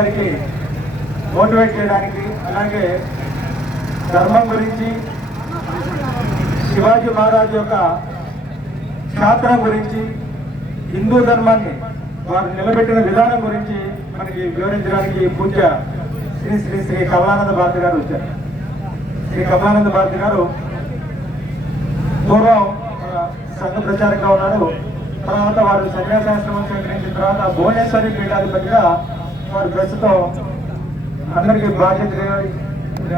అందరికీ మోటివేట్ చేయడానికి అలాగే ధర్మం గురించి శివాజీ మహారాజు యొక్క క్షాత్రం గురించి హిందూ ధర్మాన్ని వారు నిలబెట్టిన విధానం గురించి మనకి వివరించడానికి పూజ శ్రీ శ్రీ శ్రీ కమలానంద భారతి గారు వచ్చారు. శ్రీ కమలానంద భారతి గారు పూర్వం సంఘ ప్రచారంగా ఉన్నారు. తర్వాత వారు సన్యాసాశ్రమం స్వీకరించిన తర్వాత భువనేశ్వరి పీఠాధిపతిగా వారు ప్రస్తుతం అందరికీ బాధ్యత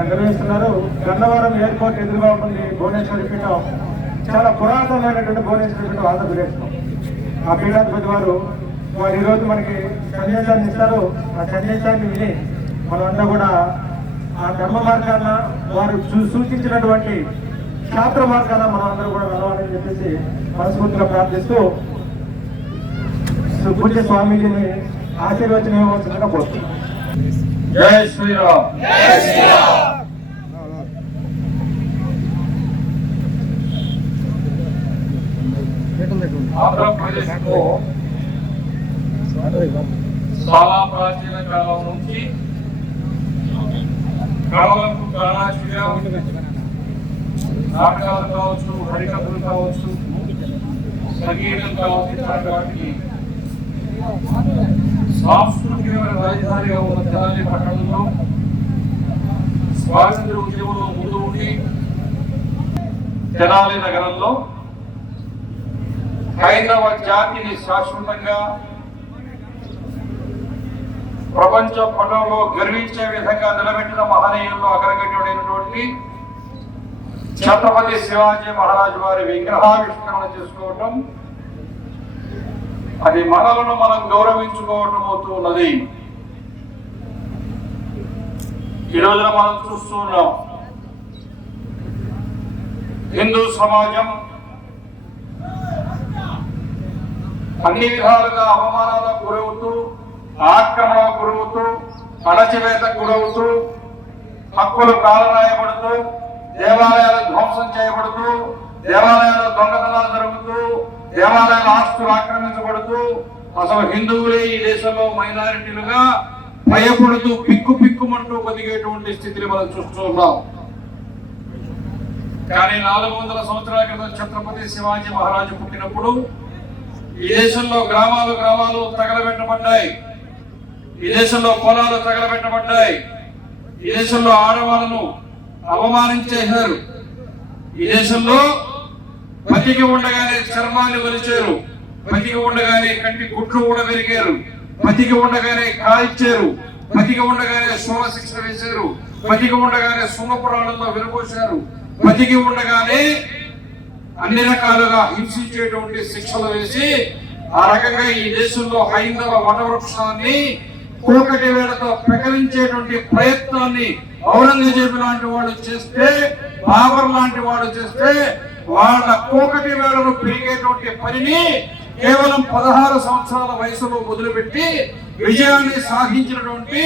నిర్వహిస్తున్నారు గన్నవరం ఎయిర్పోర్ట్ ఎదురుగా ఉంటుంది భువనేశ్వరి పీఠం. చాలా పురాతనమైనటువంటి భువనేశ్వరి పీఠం ఆంధ్రప్రదేశ్ ఆ పీఠాధిపతి వారు వారు ఈరోజు మనకి సందేశాన్ని ఇస్తారు. ఆ సందేశాన్ని విని మనమంతా కూడా ఆ ధర్మ మార్గాన వారు సూచించినటువంటి శాస్త్ర మార్గాన మనం అందరూ కూడా నడవాలని చెప్పేసి మనస్ఫూర్తిగా ప్రార్థిస్తూ పూజ స్వామీజీని ఆశీర్వచనం ఇవ్వవలసిందిగా కోరుతున్నాం. జై శ్రీరామ్. ఆంధ్రప్రదేశ్లో చాలా ప్రాచీన కాలం నుంచి కళలకు కళాశిగా నాటకాలు కావచ్చు హరికథలు కావచ్చు సంగీతం కావచ్చు సాంస్కృతిక రాజధానిగా ఉన్న తెనాలి పట్టణంలో స్వాతంత్ర ఉద్యమంలో ముందు ఉండి తెనాలి నగరంలో హైదరాబాద్ జాతిని శాశ్వతంగా ప్రపంచ పటంలో గర్వించే విధంగా నిలబెట్టిన మహనీయుల్లో అగ్రగణ్యుడైనటువంటి ఛత్రపతి శివాజీ మహారాజు వారి విగ్రహావిష్కరణ చేసుకోవటం అది మనలను మనం గౌరవించుకోవటం అవుతున్నది ఈ రోజున మనం చూస్తున్నాం హిందూ సమాజం అన్ని విధాలుగా అవమానాలకు గురవుతూ ఆక్రమణకు గురవుతూ అణచివేతకు గురవుతూ హక్కులు కాలరాయబడుతూ దేవాలయాలు ధ్వంసం చేయబడుతూ దేవాలయాల్లో దొంగతనాలు జరుగుతూ దేవాలయాల ఆస్తులు ఆక్రమించబడుతూ అసలు హిందువులే ఈ దేశంలో మైనారిటీలుగా భయపడుతూ పిక్కు పిక్కుమంటూ బతికేటువంటి స్థితిని మనం చూస్తున్నాం కానీ నాలుగు వందల సంవత్సరాల క్రితం ఛత్రపతి శివాజీ మహారాజు పుట్టినప్పుడు ఈ దేశంలో గ్రామాలు గ్రామాలు తగలబెట్టబడ్డాయి. ఈ దేశంలో పొలాలు తగలబెట్టబడ్డాయి. ఈ దేశంలో ఆడవాళ్ళను అవమానించేశారు. ఈ దేశంలో బతికి ఉండగానే చర్మాన్ని ఒలిచారు బతికి ఉండగానే కంటి గుట్లు కూడా పెరిగారు బతికి ఉండగానే కాల్చారు. బతికి ఉండగానే సోమ శిక్ష వేశారు బతికి ఉండగానే సుమపురాణంలో వెలుపోశారు బతికి ఉండగానే అన్ని రకాలుగా హింసించేటువంటి శిక్షలు వేసి ఆ రకంగా ఈ దేశంలో హైందవ వటవృక్షాన్ని కూకటి వేళతో ప్రకరించేటువంటి ప్రయత్నాన్ని ఔరంగజేబు లాంటి వాడు చేస్తే బాబర్ లాంటి వాడు చేస్తే వాళ్ళ కోకటి వేలను పెరిగేటువంటి పనిని కేవలం పదహారు సంవత్సరాల వయసులో మొదలుపెట్టి విజయాన్ని సాధించినటువంటి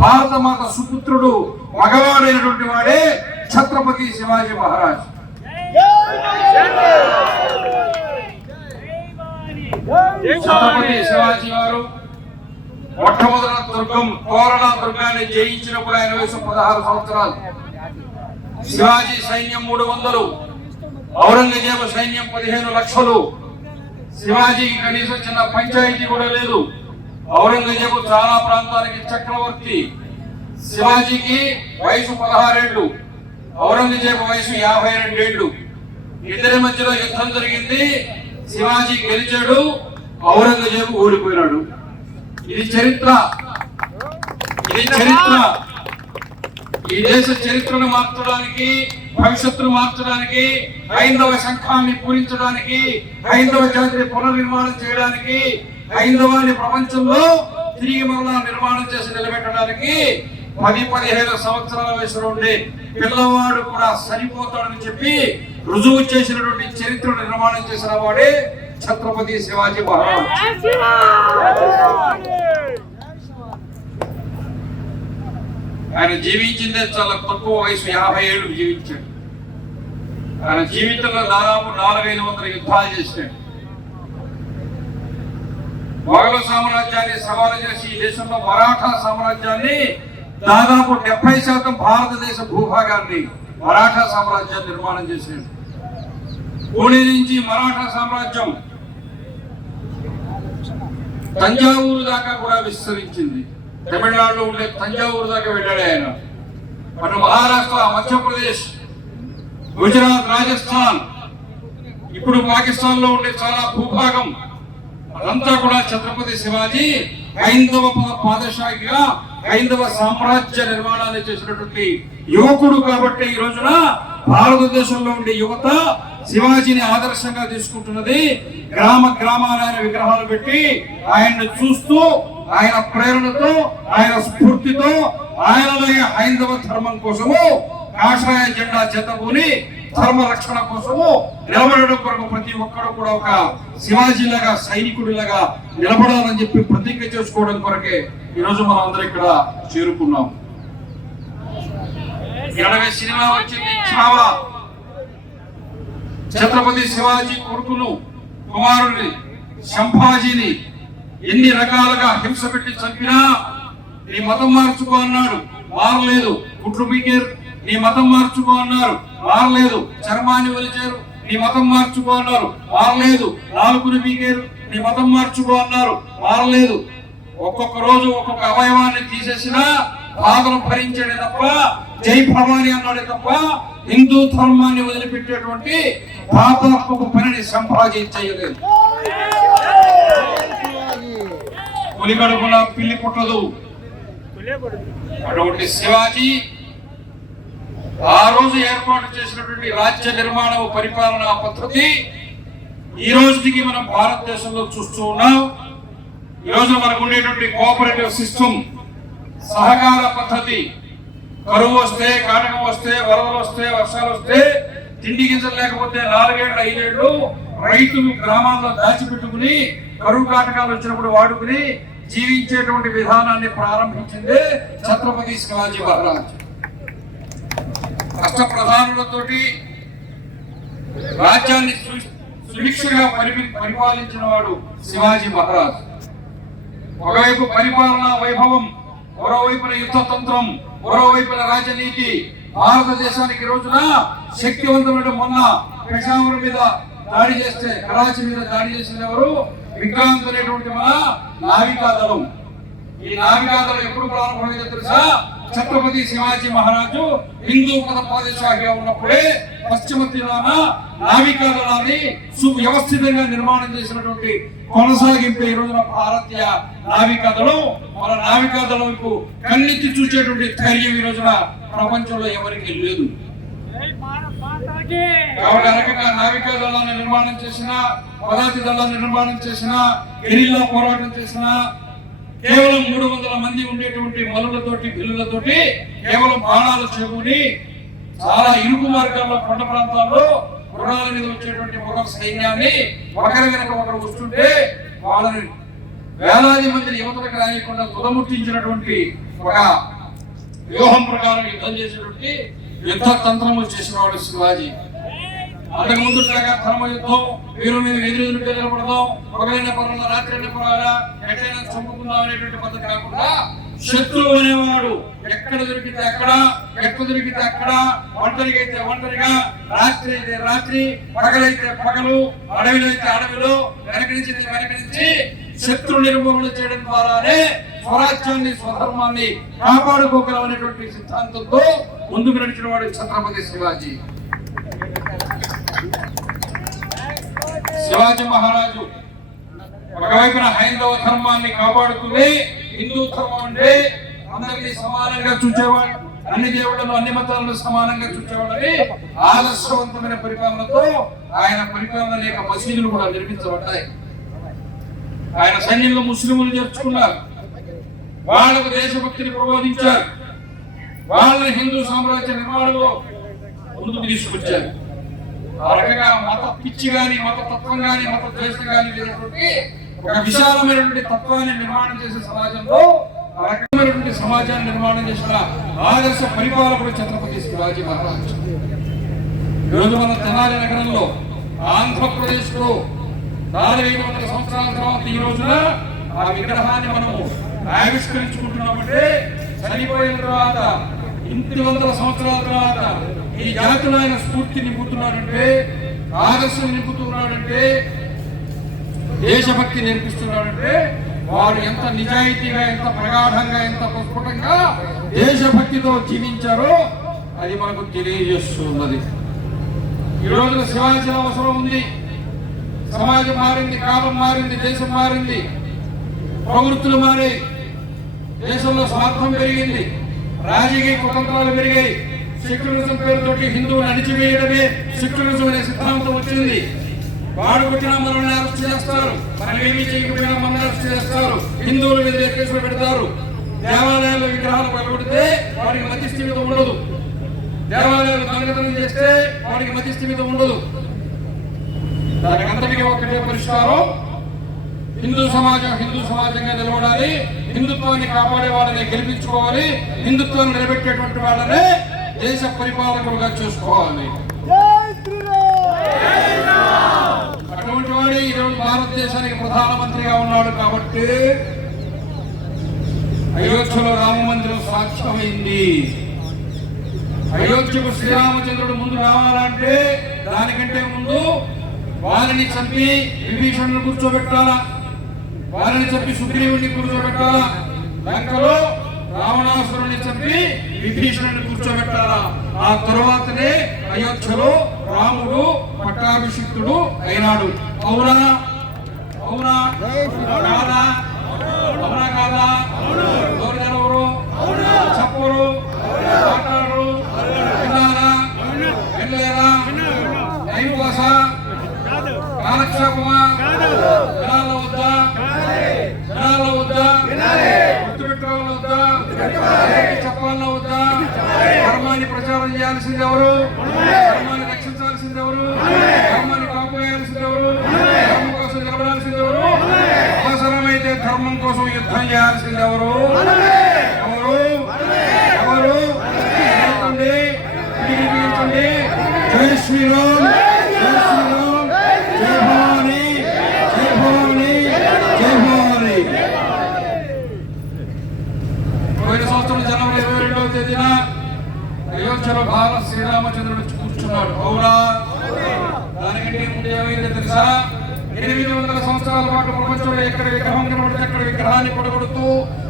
భారత మాత సుపుత్రుడు మగవాడైనటువంటి వాడే ఛత్రపతి శివాజీ మహారాజ్. ఛత్రపతి శివాజీ గారు మొట్టమొదటి దుర్గం కోరణ దుర్గాన్ని జయించినప్పుడు ఆయన వయసు పదహారు సంవత్సరాలు. శివాజీ సైన్యం మూడు వందలు. ఔరంగజేబు సైన్యం పదిహేను లక్షలు. శివాజీకి కనీసం చిన్న పంచాయతీ కూడా లేదు. ఔరంగజేబు చాలా ప్రాంతానికి చక్రవర్తి. శివాజీకి వయసు పదహారేళ్ళు ఔరంగజేబు వయసు యాభై రెండేళ్ళు ఇద్దరి మధ్యలో యుద్ధం జరిగింది. శివాజీ గెలిచాడు. ఔరంగజేబు ఓడిపోయినాడు. ఇది చరిత్ర. ఇది చరిత్ర. ఈ దేశ చరిత్రను మార్చడానికి భవిష్యత్తును మార్చడానికి హైందవ శంఖాన్ని పూరించడానికి హైందవ జాతిని పునర్నిర్మాణం చేయడానికి హైందవాన్ని ప్రపంచంలో తిరిగి మరలా నిర్మాణం చేసి నిలబెట్టడానికి పది పదిహేను సంవత్సరాల వయసులో ఉండే పిల్లవాడు కూడా సరిపోతాడని చెప్పి రుజువు చేసినటువంటి చరిత్ర నిర్మాణం చేసిన వాడే ఛత్రపతి శివాజీ మహారాజ్. ఆయన జీవించిందే చాలా తక్కువ వయసు యాభై ఏళ్ళు జీవించాడు. ఆయన జీవితంలో దాదాపు నాలుగైదు వందల యుద్ధాలు చేశాడు. మొఘల సామ్రాజ్యాన్ని సవాలు చేసి ఈ దేశంలో మరాఠా సామ్రాజ్యాన్ని దాదాపు డెబ్బై శాతం భారతదేశ భూభాగాన్ని మరాఠా సామ్రాజ్యం నిర్మాణం చేసింది పూణే నుంచి మరాఠా సామ్రాజ్యం తంజావూరు దాకా కూడా విస్తరించింది. తమిళనాడులో ఉండే తంజావూరు దాకా వెళ్ళాడు ఆయన. మన మహారాష్ట్ర మధ్యప్రదేశ్ గుజరాత్ రాజస్థాన్. ఇప్పుడు పాకిస్తాన్లో ఉండే చాలా భూభాగం. అదంతా కూడా ఛత్రపతి శివాజీ హైందవ పాదశాహిగా హైందవ సామ్రాజ్య నిర్మాణాన్ని చేసినటువంటి యువకుడు కాబట్టి ఈ రోజున భారతదేశంలో ఉండే యువత శివాజీని ఆదర్శంగా తీసుకుంటున్నది. గ్రామ గ్రామాలైన విగ్రహాలు పెట్టి ఆయన్ని చూస్తూ ఆయన ప్రేరణతో ఆయన స్ఫూర్తితో ఆయనలోని హైందవ ధర్మం కోసము కాషాయ జెండా చేతబూని ధర్మ రక్షణ కోసము నిలబడడం కొరకు ప్రతి ఒక్కరు కూడా ఒక శివాజీలాగా సైనికుడిలాగా నిలబడాలని చెప్పి ప్రతిజ్ఞ చేసుకోవడం కొరకే ఈరోజు మనం అందరం ఇక్కడ చేరుకున్నాం. ఎనభై సినిమా వచ్చింది? చావా ఛత్రపతి శివాజీ కొడుకును కుమారుడిని సంభాజీని ఎన్ని రకాలుగా హింస పెట్టి చంపినా నీ మతం మార్చుకో అన్నాడు. మారలేదు. గుట్లు పీకేరు నీ మతం మార్చుకో అన్నారు. మారలేదు. చర్మాన్ని వలిచారు? నీ మతం మార్చుకో అన్నారు. మారలేదు. నాలుగుని పీకేరు నీ మతం మార్చుకో అన్నారు. మారలేదు. ఒక్కొక్క రోజు ఒక్కొక్క అవయవాన్ని తీసేసినా బాధను భరించాడే తప్ప జై భవాని అన్నాడే తప్ప హిందూ ధర్మాన్ని వదిలిపెట్టేటువంటి పాపాత్మక పనిని సంపాదించలేదు చేయలేదు పిల్లి పుట్టదు. అటువంటి శివాజీ ఆ రోజు ఏర్పాటు చేసినటువంటి రాజ్య నిర్మాణ పరిపాలనా పద్ధతి ఈ రోజుకి మనం భారతదేశంలో చూస్తూ ఉన్నాం. ఈ రోజు మనకు ఉండేటువంటి కోఆపరేటివ్ సిస్టమ్ సహకార పద్ధతి. కరువు వస్తే కాటకం వస్తే వరదలు వస్తే వర్షాలు వస్తే తిండి గింజలు లేకపోతే నాలుగేళ్ళు ఐదేళ్ళు రైతులు గ్రామాల్లో దాచిపెట్టుకుని కరువు కాటకాలు వచ్చినప్పుడు వాడుకుని జీవించేటువంటి విధానాన్ని ప్రారంభించిందే ఛత్రపతి శివాజీ మహారాజ్. కష్ట ప్రధానులతోటి రాజ్యాన్ని సుభిక్షగా పరి- పరిపాలించిన వాడు శివాజీ మహారాజ్. ఒకవైపు పరిపాలనా వైభవం మరోవైపున యుద్ధ తంత్రం మరోవైపున రాజనీతి. భారతదేశానికి రోజున శక్తివంతమైన మొన్న పెషావర్ మీద దాడి చేస్తే కరాచి మీద దాడి చేసిన ఎవరు? విక్రాంత్ అనేటువంటి మన నావికా దళం ఈ నావికా దళం ఎప్పుడు ప్రారంభమైందో తెలుసా? ఛత్రపతి శివాజీ మహారాజు హిందూ మత పాదశాహిగా ఉన్నప్పుడే పశ్చిమ తీరాన నావికా దళాన్ని సువ్యవస్థితంగా నిర్మాణం చేసినటువంటి కొనసాగింపే ఈ రోజున భారతీయ నావికా దళం మన నావికా దళంకు కన్నెత్తి చూసేటువంటి ధైర్యం ఈ రోజున ప్రపంచంలో ఎవరికి లేదు. కాబట్టి ఆ నావికా దళాన్ని నిర్మాణం చేసిన పదాతి దళాన్ని నిర్మాణం చేసిన గిరిలో పోరాటం చేసిన కేవలం మూడు వందల మంది ఉండేటువంటి మలులతోటి బిల్లులతోటి కేవలం బాణాలు చెబుని చాలా ఇరుకు మార్గాల్లో కొండ ప్రాంతాల్లో గుర్రాల మీద వచ్చేటువంటి ఒక సైన్యాన్ని ఒకరి వెనక ఒకరు వస్తుంటే వాళ్ళని వేలాది మందిని యువతలకు రాయకుండా తుదముట్టించినటువంటి ఒక వ్యూహం ప్రకారం యుద్ధం చేసినటువంటి యుద్ధ తంత్రము చేసిన వాడు శివాజీ. అంతకు ముందు ధర్మ యుద్ధం వీరు మీద ఎదురెదురుగా నిలబడదాం ఒకరైనా పర్వాలా రాత్రి పర్వాలా ఎక్కడైనా చంపుకుందాం అనేటువంటి పద్ధతి కాకుండా శత్రువు అనేవాడు ఎక్కడ దొరికితే అక్కడ ఎక్కడ దొరికితే అక్కడ ఒంటరికైతే ఒంటరిగా రాత్రి అయితే రాత్రి పగలైతే పగలు అడవిలో అయితే అడవిలో వెనక నుంచి వెనక నుంచి శత్రు నిర్మూలన చేయడం ద్వారానే స్వరాజ్యాన్ని స్వధర్మాన్ని కాపాడుకోగలమనేటువంటి సిద్ధాంతంతో ముందుకు నడిచిన వాడు ఛత్రపతి శివాజీ. శివాజీ మహారాజు ఒకవైపున హైందవ ధర్మాన్ని కాపాడుతూనే హిందూ ధర్మం అంటే అందరినీ సమానంగా చూచేవాడు అన్ని దేవుళ్ళను అన్ని మతాలను సమానంగా చూచేవాడని ఆదర్శవంతమైన పరిపాలనతో ఆయన పరిపాలన లేక మసీదులు కూడా నిర్మించబడ్డాయి. ఆయన సైన్యంలో ముస్లింలు చేర్చుకున్నారు. వాళ్ళకు దేశభక్తిని ప్రబోధించారు వాళ్ళని హిందూ సామ్రాజ్య నిర్మాణంలో ముందుకు తీసుకొచ్చారు. ఆ రకంగా మత పిచ్చి కానీ మత తత్వం కానీ మత ద్వేషం కానీ లేనటువంటి ఒక విశాలమైనటువంటి తత్వాన్ని నిర్మాణం చేసే సమాజంలో ఆ రకమైనటువంటి సమాజాన్ని నిర్మాణం చేసిన ఆదర్శ పరిపాలకుడు ఛత్రపతి శివాజీ మహారాజ్. ఈరోజు మన తెనాలి నగరంలో ఆంధ్రప్రదేశ్లో నాలుగైదు వందల సంవత్సరాల తర్వాత ఈ రోజున ఆ విగ్రహాన్ని మనము ఆవిష్కరించుకుంటున్నామంటే చనిపోయిన తర్వాత ఇన్ని వందల సంవత్సరాల తర్వాత ఈ జాతిలో ఆయన స్ఫూర్తి నింపుతున్నాడంటే ఆదర్శం నింపుతున్నాడంటే దేశభక్తి నేర్పిస్తున్నాడంటే వారు ఎంత నిజాయితీగా ఎంత ప్రగాఢంగా ఎంత ప్రస్ఫుటంగా దేశభక్తితో జీవించారో అది మనకు తెలియజేస్తున్నది. ఈ రోజున శివాజీ అవసరం ఉంది. సమాజం మారింది కాలం మారింది దేశం మారింది. ప్రవృత్తులు మారాయి. దేశంలో స్వార్థం పెరిగింది. రాజకీయ కుతంత్రాలు పెరిగాయి. సెక్యులరిజం పేరుతోటి హిందువులు అణిచివేయడమే సెక్యులరిజం అనే సిద్ధాంతం వచ్చింది. వాడు కొట్టినా మనల్ని అరెస్ట్ చేస్తారు. మనం చేయకపోయినా మనల్ని అరెస్ట్ చేస్తారు. హిందువుల మీద కేసులు పెడతారు? దేవాలయాల్లో విగ్రహాలు పగలగొడితే వాడికి మధ్యస్థిమితం ఉండదు. దేవాలయాలు దొంగతనం చేస్తే వాడికి మధ్యస్థిమితం ఉండదు. దానికి అంతటికీ ఒక్కటే పరిష్కారం. హిందూ సమాజం హిందూ సమాజంగా నిలబడాలి. హిందుత్వాన్ని కాపాడే వాళ్ళని గెలిపించుకోవాలి. హిందుత్వాన్ని నిలబెట్టేటువంటి వాళ్ళనే దేశ పరిపాలకులుగా చూసుకోవాలి. అటువంటి వాడే ఈరోజు భారతదేశానికి ప్రధానమంత్రిగా ఉన్నాడు కాబట్టి అయోధ్యలో రామ మందిరం సాధ్యమైంది. అయోధ్యకు శ్రీరామచంద్రుడు ముందు రావాలంటే దానికంటే ముందు వారిని చంపి విభీషణుని కూర్చోబెట్టాలా? వారిని చంపి సుగ్రీవుడిని కూర్చోబెట్టాలా? లంకలో రావణాసురుని చంపి విభీషణుని కూర్చోబెట్టాలా? ఆ తరువాతనే అయోధ్యలో రాముడు పట్టాభిషిక్తుడు అయినాడు. అవునా? అవునా? కాదా? అవునా కాదా? ఎవరు చెప్పరు మాట్లాడరు? విన్నారా? వినలేరా? లైవ్ కోసా కాలక్షేపమా? వినాల గుర్తుపెట్టుకోవాల వద్దా వద్దా ధర్మాన్ని ప్రచారం చేయాల్సింది ఎవరు ధర్మాన్ని రక్షించాల్సింది ఎవరు ధర్మాన్ని కాపాడాల్సింది ఎవరు ధర్మం కోసం నిలబడాల్సింది ఎవరు అవసరమైతే ధర్మం కోసం యుద్ధం చేయాల్సింది ఎవరు ఎవరు ఎవరు వినిపించండి, వినిపించండి. జై శ్రీరామ్ జై భవాని జై భవాని జై భవాని పోయిన సంవత్సరం జనవరి ఇరవై రెండవ తేదీన అయోధ్యలో భారత శ్రీరామచంద్రుడు కూర్చున్నాడు. అవునా? దానికంటే ముందు ఏమైందో తెలుసా? ఎనిమిది వందల సంవత్సరాల పాటు ప్రపంచంలో ఎక్కడ విగ్రహం కనబడితే అక్కడ విగ్రహాన్ని పొడగొడుతూ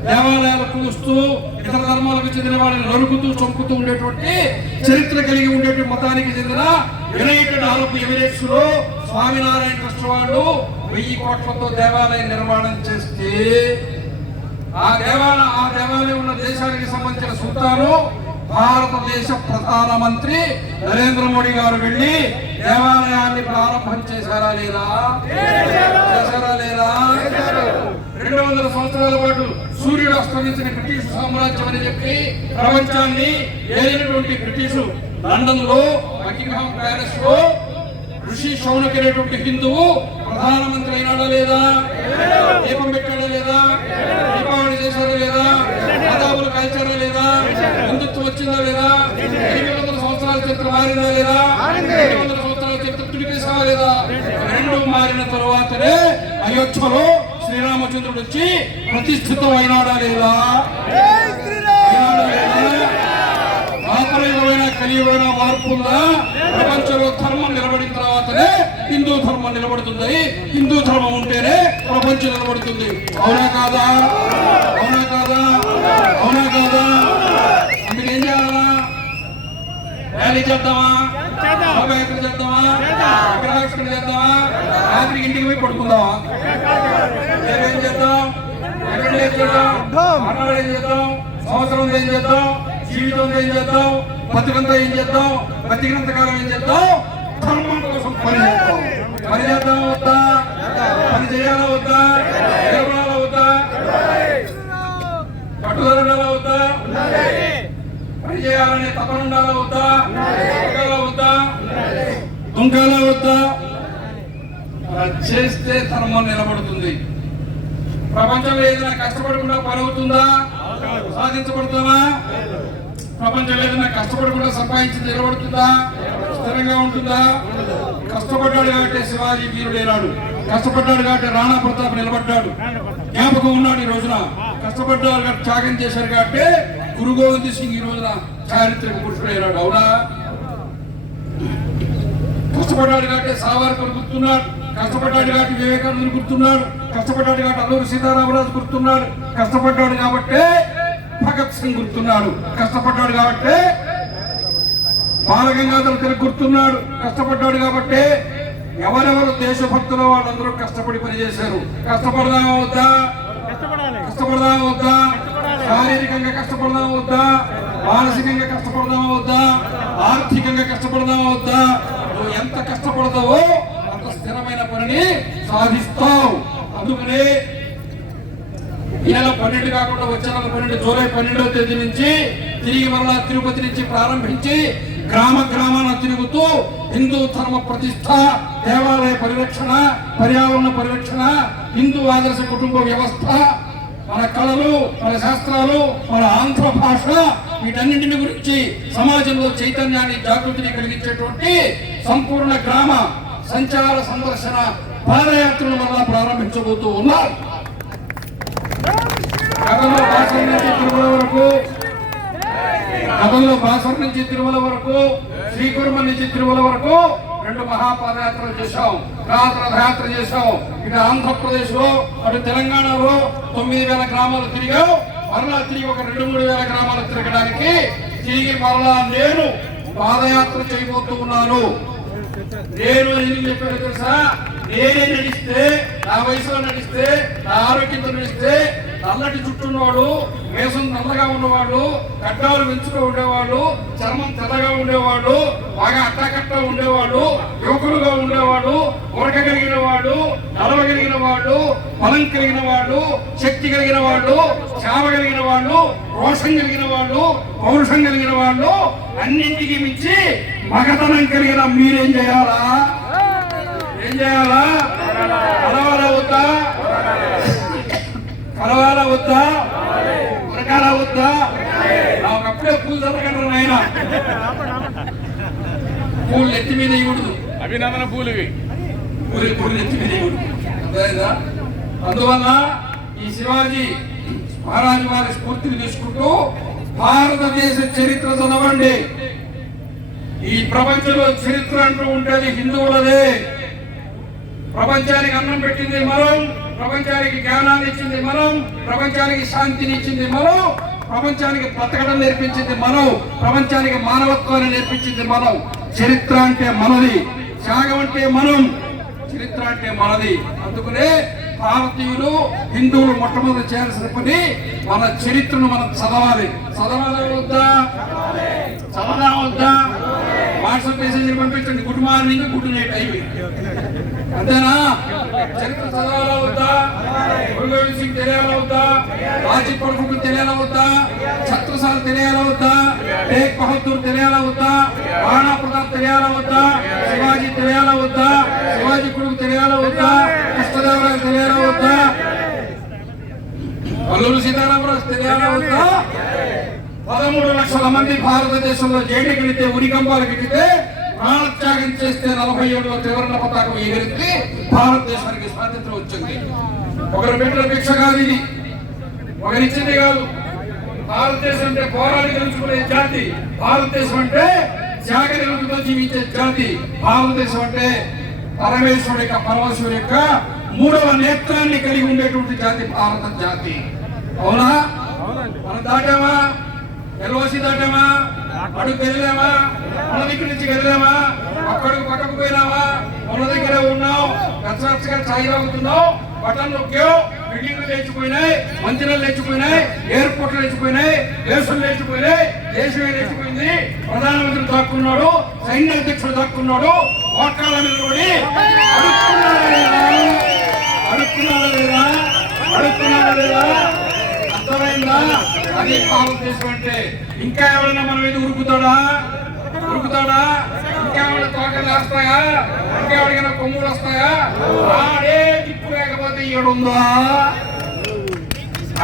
దేవాలయాలు కూలుస్తూ ఇతర ధర్మాలకు చెందిన వాళ్ళని నరుకుతూ చంపుతూ ఉండేటువంటి చరిత్ర కలిగి ఉండేటువంటి మతానికి చెందిన యునైటెడ్ అరబ్ ఎమిరేట్స్లో స్వామినారాయణ ట్రస్ట్ వాళ్ళు వెయ్యి కోట్లతో దేవాలయం నిర్మాణం చేస్తే ఆ దేవాలయం ఆ దేవాలయం ఉన్న దేశానికి సంబంధించిన సూత్రాలు భారతదేశ ప్రధానమంత్రి నరేంద్ర మోడీ గారు వెళ్ళి దేవాలయాన్ని ప్రారంభం చేశారా లేదా? చేశారా లేదా? రెండు వందల సంవత్సరాల పాటు సూర్యుడు అస్తమించిన బ్రిటిష్ సామ్రాజ్యం అని చెప్పి ప్రపంచాన్ని ఏలినటువంటి బ్రిటిష్ లండన్లో బకింగ్హామ్ ప్యాలెస్లో ఋషి శౌనక్ అనేటువంటి హిందువు ప్రధానమంత్రి అయినాడా లేదా? దీపం పెట్టాడా లేదా? దీపావళి చేశారా లేదా? ఆదాబులు కాల్చారా లేదా? హిందుత్వం వచ్చిందా లేదా? ఎనిమిది వందల సంవత్సరాల చరిత్ర మారిందా లేదా? ఎనిమిది వందల సంవత్సరాల చరిత్ర తుడిపేసావా లేదా? రెండు మారిన తరువాతనే అయోధ్యలో శ్రీరామచంద్రుడు వచ్చి ప్రతిష్ఠితం అయినాడా లేదా? ఆపరేయమైన కలియుగమైన మార్పు ఉందా? ప్రపంచంలో ధర్మం నిలబడిన తర్వాతనే హిందూ ధర్మం నిలబడుతుంది. హిందూ ధర్మం ఉంటేనే ప్రపంచం నిలబడుతుంది. అవునా కాదా? అవునా కాదా? అవునా కాదా? అందుకు ఏం చేయాలా? ర్యాలీ చేద్దామా? శోభయాత్ర చేద్దామా? విగ్రహావిష్కరణ చేద్దామా? రాత్రికి ఇంటికి పోయి పడుకుందామా? ఏం చేద్దాం? ఎక్కడ ఏం చేద్దాం? అన్నవాడు ఏం చేద్దాం? సంవత్సరం ఏం చేద్దాం? జీవితం ఏం చేద్దాం? బతికంతా ఏం చేద్దాం? బతికినంత కాలం ఏం చేద్దాం? ధర్మం కోసం పని చేద్దాం పని చేద్దాం వద్దా పని చేయాలా వద్దా నిలబడాలా వద్దా పట్టుదల ఉండాలా వద్దా పని చేయాలనే తపన ఉండాలా వద్దా దుంకాలా వద్దా దుంకాలా వద్దా చేస్తే ధర్మం నిలబడుతుంది. ప్రపంచంలో ఏదైనా కష్టపడకుండా పని అవుతుందా సాధించబడుతుందా? ప్రపంచంలో ఏదైనా కష్టపడకుండా సంపాదించి నిలబడుతుందా? స్థిరంగా ఉంటుందా? కష్టపడ్డాడు కాబట్టి శివాజీ వీరుడైనాడు కష్టపడ్డాడు కాబట్టి రాణా ప్రతాప్ నిలబడ్డాడు. జ్ఞాపకం ఉన్నాడు ఈ రోజున. కష్టపడ్డారు కాబట్టి త్యాగం చేశారు కాబట్టి గురు గోవింద్ సింగ్ ఈ రోజున చారిత్రక పురుషుడైనాడు అవునా? కష్టపడ్డాడు కాబట్టి సావర్కర్ గుర్తున్నాడు. కష్టపడ్డాడు కాబట్టి వివేకానందుని గుర్తున్నాడు. కష్టపడ్డాడు కాబట్టి అల్లూరి సీతారామరాజు గుర్తున్నాడు. కష్టపడ్డాడు కాబట్టి భగత్ సింగ్ గుర్తున్నాడు. కష్టపడ్డాడు కాబట్టి బాలగంగాధర తిలక్ గుర్తున్నాడు కష్టపడ్డాడు కాబట్టి ఎవరెవరు దేశభక్తుల వాళ్ళందరూ కష్టపడి పనిచేశారు. కష్టపడదామా వద్దా? కష్టపడదామా వద్దా? శారీరకంగా కష్టపడదామా వద్దా? మానసికంగా కష్టపడదామా వద్దా? ఆర్థికంగా కష్టపడదామా వద్దా? నువ్వు ఎంత కష్టపడతావో అంత స్థిరమైన పనిని సాధిస్తావు. అందుకనే ఈ నెల పన్నెండు కాకుండా వచ్చే నెల పన్నెండు జూలై పన్నెండవ తేదీ నుంచి తిరిగి మరలా తిరుపతి నుంచి ప్రారంభించి గ్రామ గ్రామాన తిరుగుతూ హిందూ ధర్మ ప్రతిష్ట దేవాలయ పరిరక్షణ పర్యావరణ పరిరక్షణ హిందూ ఆదర్శ కుటుంబ వ్యవస్థ మన కళలు మన శాస్త్రాలు మన ఆంధ్ర భాష వీటన్నింటిని గురించి సమాజంలో చైతన్యాన్ని జాగృతిని కలిగించేటువంటి సంపూర్ణ గ్రామ సంచార సందర్శన పాదయాత్రను మరలా ప్రారంభించబోతూ ఉన్నారు గతంలో నుంచి తిరుమల వరకు గతంలో బాసర్ నుంచి తిరుమల వరకు శ్రీకుర్మ నుంచి తిరుమల వరకు రెండు మహాపాదయాత్రలు చేశాం రథయాత్ర చేశాం ఇటు ఆంధ్రప్రదేశ్లో అటు తెలంగాణలో తొమ్మిది వేల గ్రామాలు తిరిగాం మరలా తిరిగి ఒక రెండు మూడు వేల గ్రామాలు తిరగడానికి తిరిగి మరలా నేను పాదయాత్ర చేయబోతూ ఉన్నాను. నేను ఎందుకు చెప్పాను తెలుసా? నేనే నడిస్తే నా వయసులో నడిస్తే నా ఆరోగ్యంతో నడిస్తే నల్లటి చుట్టున్నవాడు మేసం నల్లగా ఉన్నవాడు గడ్డాలు పెంచుతూ ఉండేవాడు చర్మం తెల్లగా ఉండేవాడు బాగా అట్టకట్ట ఉండేవాడు యువకులుగా ఉండేవాడు ఉరకగలిగిన వాడు నడవగలిగిన వాడు బలం కలిగిన వాడు శక్తి కలిగిన వాడు సేవ కలిగిన వాడు రోషం కలిగిన వాడు పౌరుషం కలిగిన వాళ్ళు అన్నింటికి మించి మగతనం కలిగిన మీరేం చేయాలా? ఏం చేయాలా? కలవాలా కలవాలా వద్దా? ఉరకాల వద్దా? ఒకప్పుడే పూలు చదవగలరు నాయన. పూలు ఎత్తి మీద ఇవ్వడు అభినందన పూలు ఇవి పూలు పూలు ఎత్తి మీద ఇవ్వడు అందువల్ల ఈ శివాజీ మహారాజు వారి స్ఫూర్తిని తీసుకుంటూ భారతదేశ చరిత్ర చదవండి. ఈ ప్రపంచంలో చరిత్ర అంటూ ఉండేది హిందువులదే. ప్రపంచానికి అన్నం పెట్టింది మనం ప్రపంచానికి జ్ఞానాన్ని ఇచ్చింది మనం ప్రపంచానికి శాంతిని ఇచ్చింది మనం ప్రపంచానికి బతకడం నేర్పించింది మనం ప్రపంచానికి మానవత్వాన్ని నేర్పించింది మనం. చరిత్ర అంటే మనది త్యాగం అంటే మనం చరిత్ర అంటే మనది. అందుకనే భారతీయులు హిందువులు మొట్టమొదటి చేయాల్సిన పని మన చరిత్రను మనం చదవాలి. చదవాలా వద్దా? చదవదా వద్దా? వాట్సాప్ మెసేజ్ పంపించండి. గుడ్ మార్నింగ్ గుడ్ నైట్ అయిపోయింది అంతేనా? చరిత్ర చదవాలా వద్దా? గురుగోవింద్ సింగ్ తెలియాలా వద్దా? రాజీ పడుకుంటూ తెలియాలా వద్దా? ఛత్రసాల్ తెలియాలా వద్దా? టేక్ బహదూర్ తెలియాలా వద్దా? రాణా ప్రతాప్ తెలియాలా వద్దా? శివాజీ తెలియాలా వద్దా? శివాజీ కొడుకు తెలియాలా వద్దా? కృష్ణదేవరాయలు తెలియాలా వద్దా? అల్లూరు సీతారామరాజు తెలియాలా వద్దా? పదమూడు లక్షల మంది భారతదేశంలో జైలుకెళితే ఉరికంబాలకు ఎక్కితే ప్రాణత్యాగం చేస్తే నలభై ఏడులో త్రివర్ణ పతాకం ఎగిరితే భారతదేశానికి స్వాతంత్రం వచ్చింది. ఒకరు పెట్టిన భిక్ష కాదు ఇది. ఒకరిచ్చింది కాదు. భారతదేశం అంటే పోరాడి తెలుసుకునే జాతి. భారతదేశం అంటే త్యాగ జీవించే జాతి. భారతదేశం అంటే పరమేశ్వరుడి యొక్క పరమేశ్వరుడి యొక్క మూడవ నేత్రాన్ని కలిగి ఉండేటువంటి జాతి భారత జాతి. అవునా? మనం దాటామా? ఎల్ఓసి దాటామా? అడుగు వెళ్ళామా మన దగ్గర నుంచి వెళ్ళామా అక్కడికి పక్కకు పోయినామా మన దగ్గర ఉన్నాం కచ్చగా ఛాయ్ తాగుతున్నాం బటన్ నొక్కాం బిల్డింగ్లు లేచిపోయినాయి. మంచినీళ్ళు లేచిపోయినాయి. ఎయిర్పోర్ట్లు లేచిపోయినాయి. దేశం లేచిపోయినాయి. దేశమే లేచిపోయింది. ప్రధానమంత్రి దాక్కున్నాడు. సైన్య అధ్యక్షుడు దాక్కున్నాడు. మోకాళ్ళ మీద పడి లేదా? అడుక్కున్నాడా లేదా? లేదా? అర్థమైందా? అది అంటే ఇంకా ఎవరైనా మన మీద ఉరుకుతాడా? ఉరుకుతాడా? ఇంకా ఏమైనా తోకలు వస్తాయా ఇంకా ఎవరికైనా కొమ్ములు వస్తాయా? ఆడే దిక్కు లేకపోతే ఈడుందా?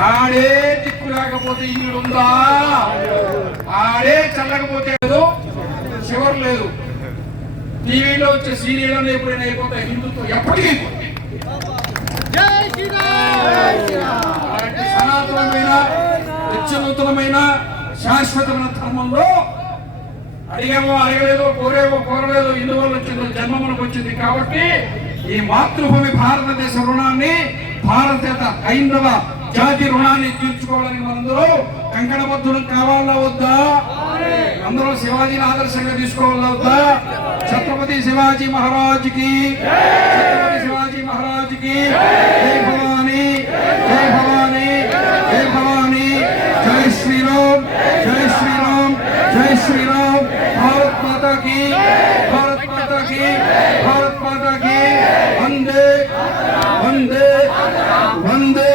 ఆడే దిక్కు లేకపోతే ఈడుందా? ఆడే చల్లకపోతే లేదు చివరి లేదు. టీవీలో వచ్చే సీరియల్ ఎప్పుడైనా అయిపోతాయి? హిందుత్వం ఎప్పటికీ సనాతనమైన నిత్యనూతనమైన శాశ్వతమైన ధర్మంలో అడిగామో అడగలేదో కోరేమో కోరలేదో ఇందువల్ల వచ్చిందో జన్మ మనకు వచ్చింది కాబట్టి ఈ మాతృభూమి భారతదేశ రుణాన్ని భారతీయ హైందవ జాతి రుణాన్ని తీర్చుకోవడానికి మనందరూ కంకణబద్ధులు కావాలా వద్దా? అందరూ శివాజీని ఆదర్శంగా తీసుకోవాలా వద్దా? ఛత్రపతి శివాజీ మహారాజుకి ఛత్రపతి శివాజీ మహారాజుకి జై భవానీ జై భవానీ జై భవానీ. राम जय श्री राम जय श्री राम भारत माता की भारत माता की भारत माता की वंदे वंदे वंदे